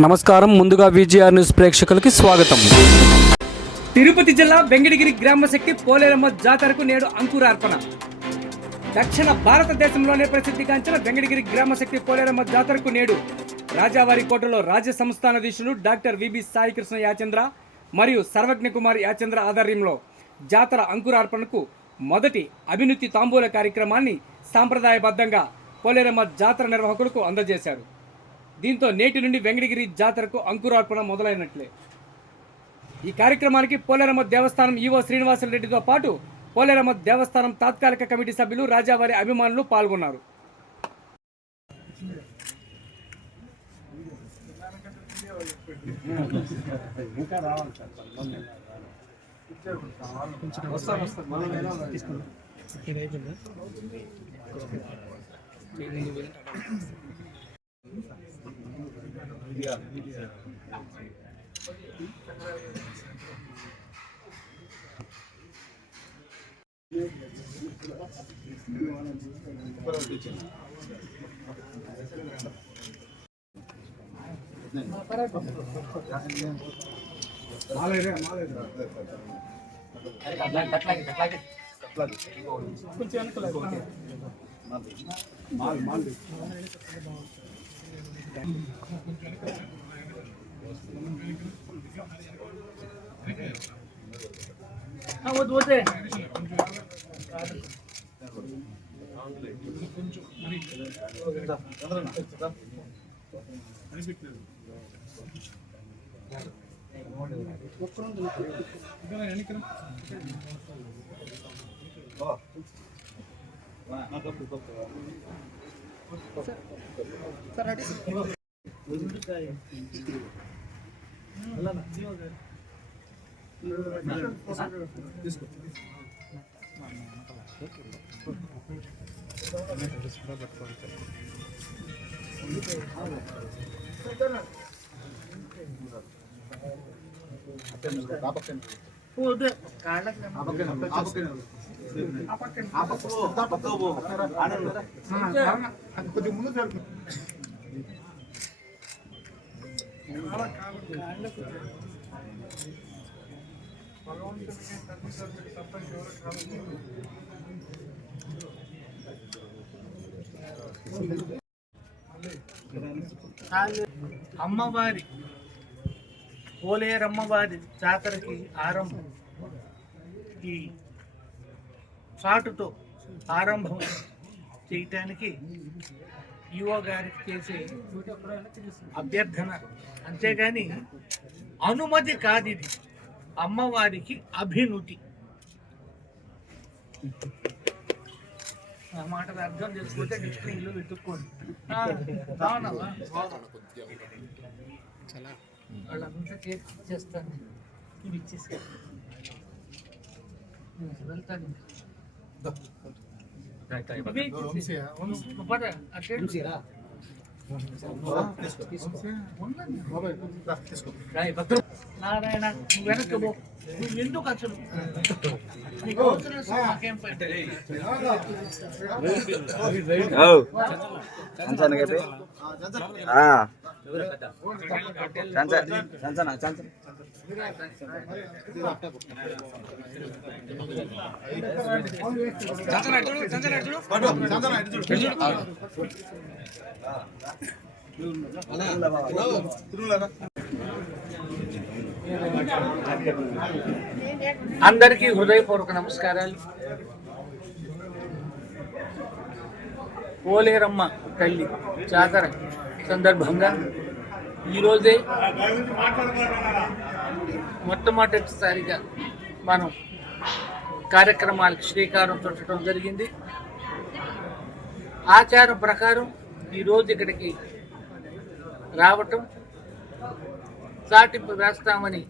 నమస్కారం. ముందుగా VGR news ప్రేక్షకులకి స్వాగతం. తిరుపతి జిల్లా వెంకటగిరి గ్రామశక్తి పోలేరమ్మ జాతరకు నేడు అంకురార్పణ. దక్షిణ భారతదేశంలోనే ప్రసిద్ధిగాంచిన వెంకటగిరి గ్రామశక్తి పోలేరమ్మ జాతరకు నేడు రాజావారి కోటలో రాజ్య సంస్థానాధీశులు డాక్టర్ విబి సాయికృష్ణ యాచంద్ర మరియు సర్వజ్ఞ కుమార్ యాచంద్ర ఆధ్వర్యంలో జాతర అంకురార్పణకు మొదటి అభినుతి తాంబూల కార్యక్రమాన్ని సాంప్రదాయబద్ధంగా పోలేరమ్మ జాతర నిర్వాహకులకు అందజేశారు. దీంతో నేటి నుండి వెంకటగిరి జాతరకు అంకురార్పణ మొదలైనట్లే. ఈ కార్యక్రమానికి పోలేరమ్మ దేవస్థానం ఈవో శ్రీనివాసరెడ్డితో పాటు పోలేరమ్మ దేవస్థానం తాత్కాలిక కమిటీ సభ్యులు, రాజావారి అభిమానులు పాల్గొన్నారు. అమ్మవారి పోలేరమ్మవారి జాతరకి ఆరంభం ఈ చాటుతో ఆరంభం చేయటానికి యువ గారికి చేసే అభ్యర్థన, అంతేగాని అనుమతి కాదు. ఇది అమ్మవారికి అభినుతి. ఆ మాటలు అర్థం చేసుకుంటే నెక్స్ట్ ఇల్లు వెతుక్కోండి. వాళ్ళంతా చేస్తాను, ఇవి ఇచ్చేసి వెళ్తాను. నారాయణ, నువ్వు వెనక్కి పో. నువ్వు ఎందుకు అసలు నీకు అవసరం మాకేం అందరికీ హృదయపూర్వక నమస్కారాలు. పోలేరమ్మ తల్లి జాతర సందర్భంగా ఈరోజే మొట్టమొదటిసారిగా మనం కార్యక్రమాలకు శ్రీకారం చుట్టడం జరిగింది. ఆచారం ప్రకారం ఈరోజు ఇక్కడికి రావటం, చాటింపు వేస్తామని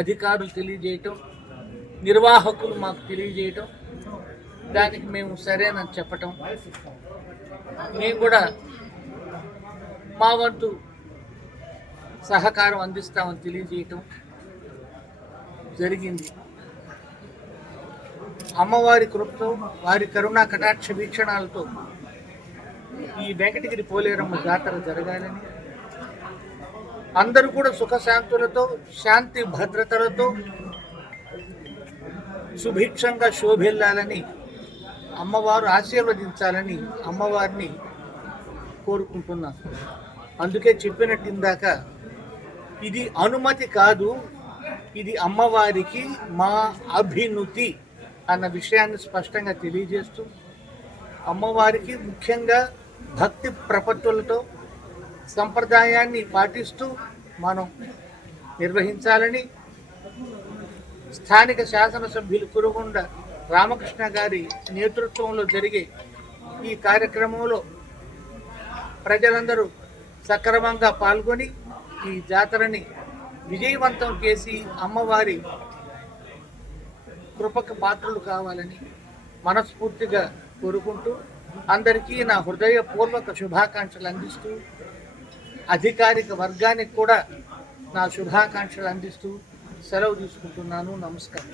అధికారులు తెలియజేయటం, నిర్వాహకులు మాకు తెలియజేయటం, దానికి మేము సరేనని చెప్పటం, మేము కూడా మా వంతు సహకారం అందిస్తామని తెలియజేయటం జరిగింది. అమ్మవారి కృపతో, వారి కరుణా కటాక్ష వీక్షణాలతో ఈ వెంకటగిరి పోలేరమ్మ జాతర జరగాలని అందరూ కూడా సుఖశాంతులతో శాంతి భద్రతలతో సుభిక్షంగా శోభిల్లాలని అమ్మవారు ఆశీర్వదించాలని అమ్మవారిని కోరుకుంటున్నాను. అందుకే చెప్పినట్టు ఇందాక ఇది అనుమతి కాదు, ఇది అమ్మవారికి మా అభినుతి అన్న విషయాన్ని స్పష్టంగా తెలియజేస్తూ అమ్మవారికి ముఖ్యంగా భక్తి ప్రపత్తులతో సంప్రదాయాన్ని పాటిస్తూ మనం నిర్వహించాలని స్థానిక శాసనసభ్యులు కురుగొండ రామకృష్ణ గారి నేతృత్వంలో జరిగే ఈ కార్యక్రమంలో ప్రజలందరూ సక్రమంగా పాల్గొని ఈ జాతరని విజయవంతం చేసి అమ్మవారి కృపకు పాత్రలు కావాలని మనస్ఫూర్తిగా కోరుకుంటూ అందరికీ నా హృదయపూర్వక శుభాకాంక్షలు అందిస్తూ అధికారిక వర్గానికి కూడా నా శుభాకాంక్షలు అందిస్తూ సెలవు తీసుకుంటున్నాను. నమస్కారం.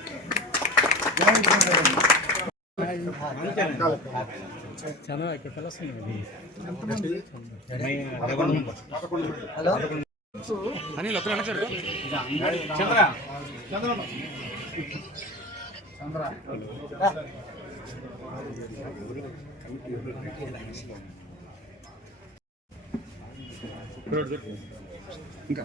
ఇంకా